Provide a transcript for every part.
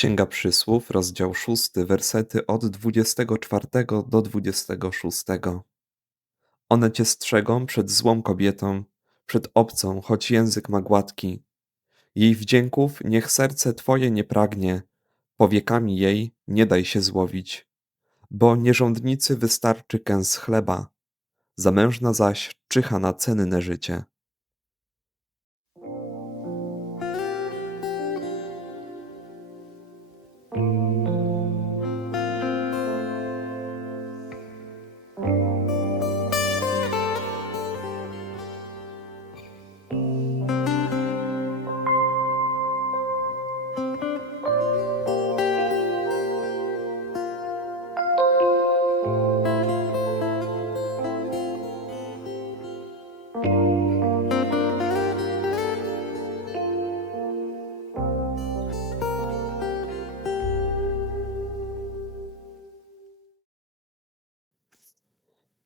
Księga Przysłów, rozdział 6, wersety od 24 do 26. One cię strzegą przed złą kobietą, przed obcą, choć język ma gładki. Jej wdzięków niech serce twoje nie pragnie, powiekami jej nie daj się złowić. Bo nierządnicy wystarczy kęs chleba, zamężna zaś czyha na cenne życie.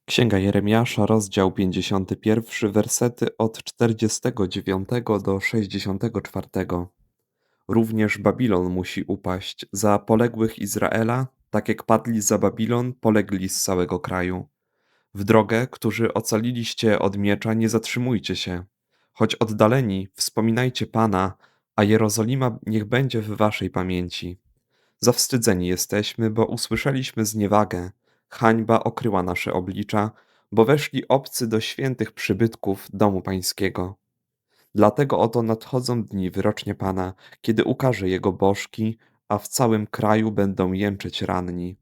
Księga Jeremiasza, rozdział 51, wersety od 49 do 64. Również Babilon musi upaść. Za poległych Izraela, tak jak padli za Babilon, polegli z całego kraju. W drogę, którzy ocaliliście od miecza, nie zatrzymujcie się. Choć oddaleni, wspominajcie Pana, a Jerozolima niech będzie w waszej pamięci. Zawstydzeni jesteśmy, bo usłyszeliśmy zniewagę, hańba okryła nasze oblicza, bo weszli obcy do świętych przybytków domu pańskiego. Dlatego oto nadchodzą dni wyrocznie Pana, kiedy ukaże Jego bożki, a w całym kraju będą jęczeć ranni.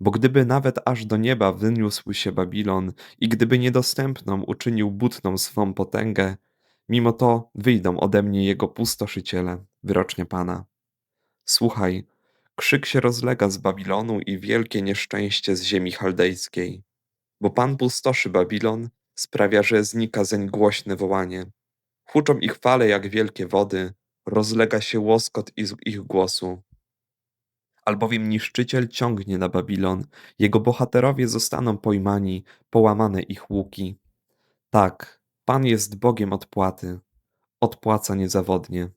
Bo gdyby nawet aż do nieba wyniósł się Babilon i gdyby niedostępną uczynił butną swą potęgę, mimo to wyjdą ode mnie jego pustoszyciele, wyrocznie Pana. Słuchaj, krzyk się rozlega z Babilonu i wielkie nieszczęście z ziemi chaldejskiej. Bo Pan pustoszy Babilon, sprawia, że znika zeń głośne wołanie. Huczą ich fale jak wielkie wody, rozlega się łoskot ich głosu. Albowiem niszczyciel ciągnie na Babilon, jego bohaterowie zostaną pojmani, połamane ich łuki. Tak, Pan jest Bogiem odpłaty, odpłaca niezawodnie.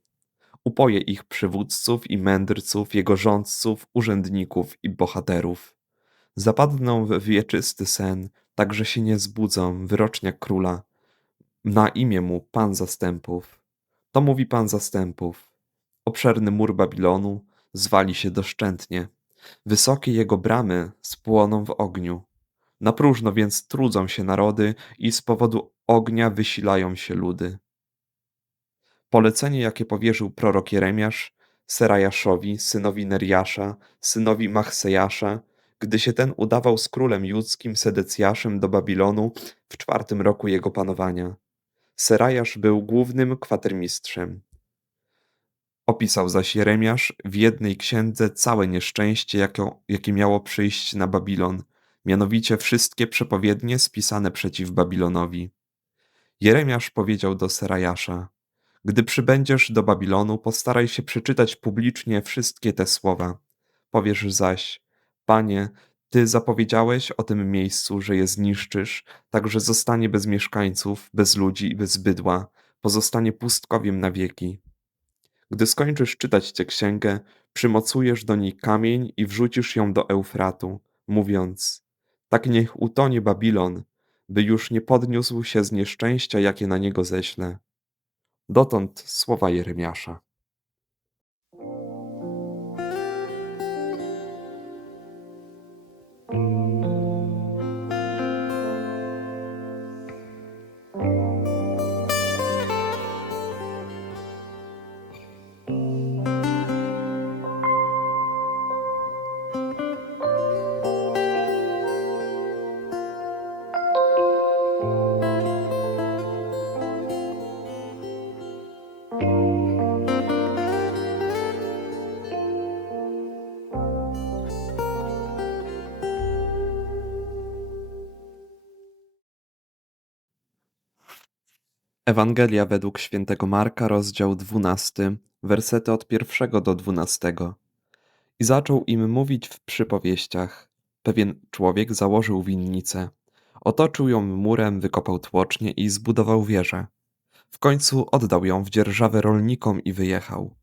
Upoje ich przywódców i mędrców, jego rządców, urzędników i bohaterów. Zapadną w wieczysty sen, tak że się nie zbudzą, wyrocznia króla. Na imię mu Pan zastępów. To mówi Pan zastępów. Obszerny mur Babilonu zwali się doszczętnie. Wysokie jego bramy spłoną w ogniu. Na próżno więc trudzą się narody i z powodu ognia wysilają się ludy. Polecenie, jakie powierzył prorok Jeremiasz Serajaszowi, synowi Neriasza, synowi Machsejasza, gdy się ten udawał z królem judzkim Sedecjaszem do Babilonu w czwartym roku jego panowania. Serajasz był głównym kwatermistrzem. Opisał zaś Jeremiasz w jednej księdze całe nieszczęście, jakie, jakie miało przyjść na Babilon, mianowicie wszystkie przepowiednie spisane przeciw Babilonowi. Jeremiasz powiedział do Serajasza: Gdy przybędziesz do Babilonu, postaraj się przeczytać publicznie wszystkie te słowa. Powiesz zaś: Panie, ty zapowiedziałeś o tym miejscu, że je zniszczysz, tak że zostanie bez mieszkańców, bez ludzi i bez bydła, pozostanie pustkowiem na wieki. Gdy skończysz czytać tę księgę, przymocujesz do niej kamień i wrzucisz ją do Eufratu, mówiąc: Tak niech utonie Babilon, by już nie podniósł się z nieszczęścia, jakie na niego ześlę. Dotąd słowa Jeremiasza. Ewangelia według świętego Marka, rozdział 12, wersety od pierwszego do dwunastego. I zaczął im mówić w przypowieściach. Pewien człowiek założył winnicę. Otoczył ją murem, wykopał tłocznie i zbudował wieżę. W końcu oddał ją w dzierżawę rolnikom i wyjechał.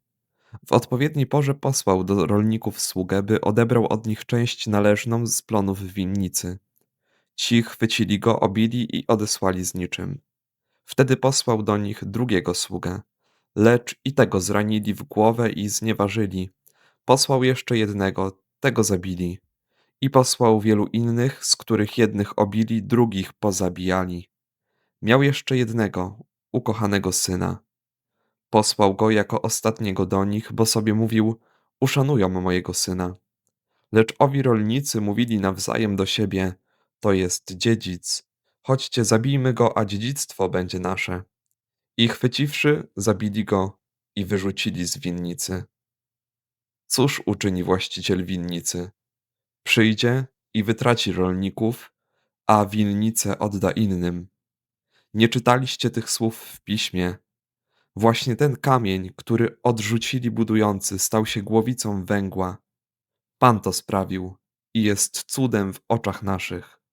W odpowiedniej porze posłał do rolników sługę, by odebrał od nich część należną z plonów winnicy. Ci chwycili go, obili i odesłali z niczym. Wtedy posłał do nich drugiego sługę, lecz i tego zranili w głowę i znieważyli. Posłał jeszcze jednego, tego zabili. I posłał wielu innych, z których jednych obili, drugich pozabijali. Miał jeszcze jednego, ukochanego syna. Posłał go jako ostatniego do nich, bo sobie mówił: Uszanują mojego syna. Lecz owi rolnicy mówili nawzajem do siebie: To jest dziedzic, chodźcie, zabijmy go, a dziedzictwo będzie nasze. I chwyciwszy, zabili go i wyrzucili z winnicy. Cóż uczyni właściciel winnicy? Przyjdzie i wytraci rolników, a winnicę odda innym. Nie czytaliście tych słów w piśmie. Właśnie ten kamień, który odrzucili budujący, stał się głowicą węgła. Pan to sprawił i jest cudem w oczach naszych.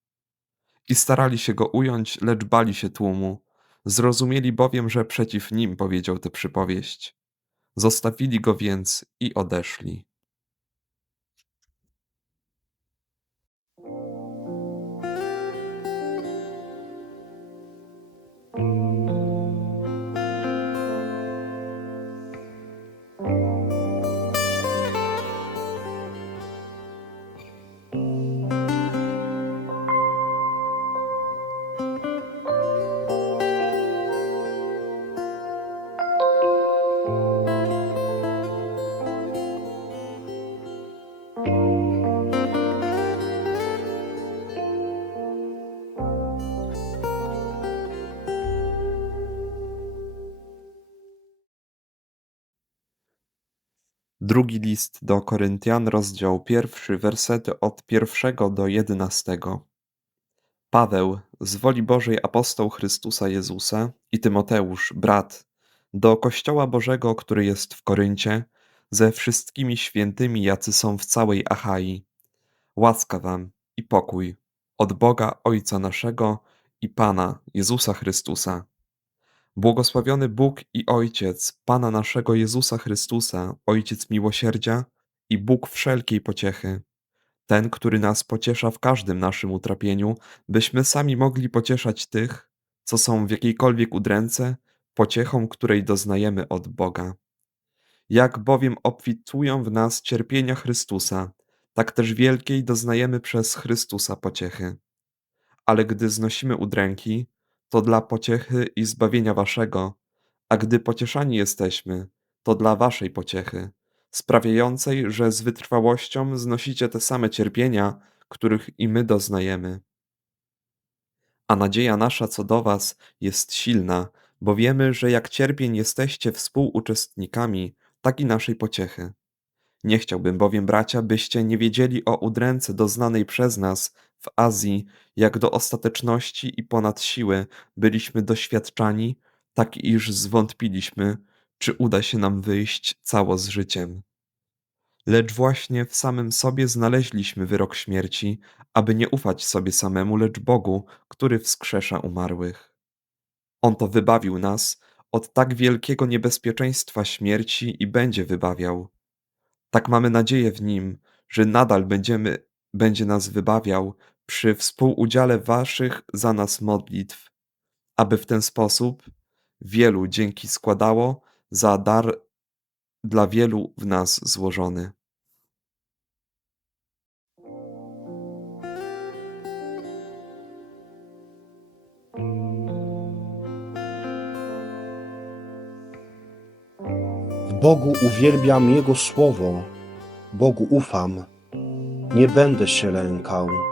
I starali się go ująć, lecz bali się tłumu. Zrozumieli bowiem, że przeciw nim powiedział tę przypowieść. Zostawili go więc i odeszli. Drugi list do Koryntian, rozdział pierwszy, wersety od pierwszego do jedenastego. Paweł, z woli Bożej apostoł Chrystusa Jezusa i Tymoteusz, brat, do Kościoła Bożego, który jest w Koryncie, ze wszystkimi świętymi, jacy są w całej Achai. Łaska wam i pokój od Boga Ojca naszego i Pana Jezusa Chrystusa. Błogosławiony Bóg i Ojciec Pana naszego Jezusa Chrystusa, Ojciec miłosierdzia i Bóg wszelkiej pociechy, ten, który nas pociesza w każdym naszym utrapieniu, byśmy sami mogli pocieszać tych, co są w jakiejkolwiek udręce, pociechą, której doznajemy od Boga. Jak bowiem obfitują w nas cierpienia Chrystusa, tak też wielkiej doznajemy przez Chrystusa pociechy. Ale gdy znosimy udręki, to dla pociechy i zbawienia waszego, a gdy pocieszani jesteśmy, to dla waszej pociechy, sprawiającej, że z wytrwałością znosicie te same cierpienia, których i my doznajemy. A nadzieja nasza co do was jest silna, bo wiemy, że jak cierpień jesteście współuczestnikami, tak i naszej pociechy. Nie chciałbym bowiem, bracia, byście nie wiedzieli o udręce doznanej przez nas w Azji, jak do ostateczności i ponad siły byliśmy doświadczani, tak iż zwątpiliśmy, czy uda się nam wyjść cało z życiem. Lecz właśnie w samym sobie znaleźliśmy wyrok śmierci, aby nie ufać sobie samemu, lecz Bogu, który wskrzesza umarłych. On to wybawił nas, od tak wielkiego niebezpieczeństwa śmierci i będzie wybawiał. Tak mamy nadzieję w Nim, że nadal będziemy, będzie nas wybawiał przy współudziale Waszych za nas modlitw, aby w ten sposób wielu dzięki składało za dar dla wielu w nas złożony. W Bogu uwielbiam Jego słowo, Bogu ufam, nie będę się lękał.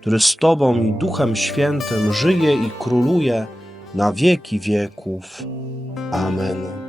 który z Tobą i Duchem Świętym żyje i króluje na wieki wieków. Amen.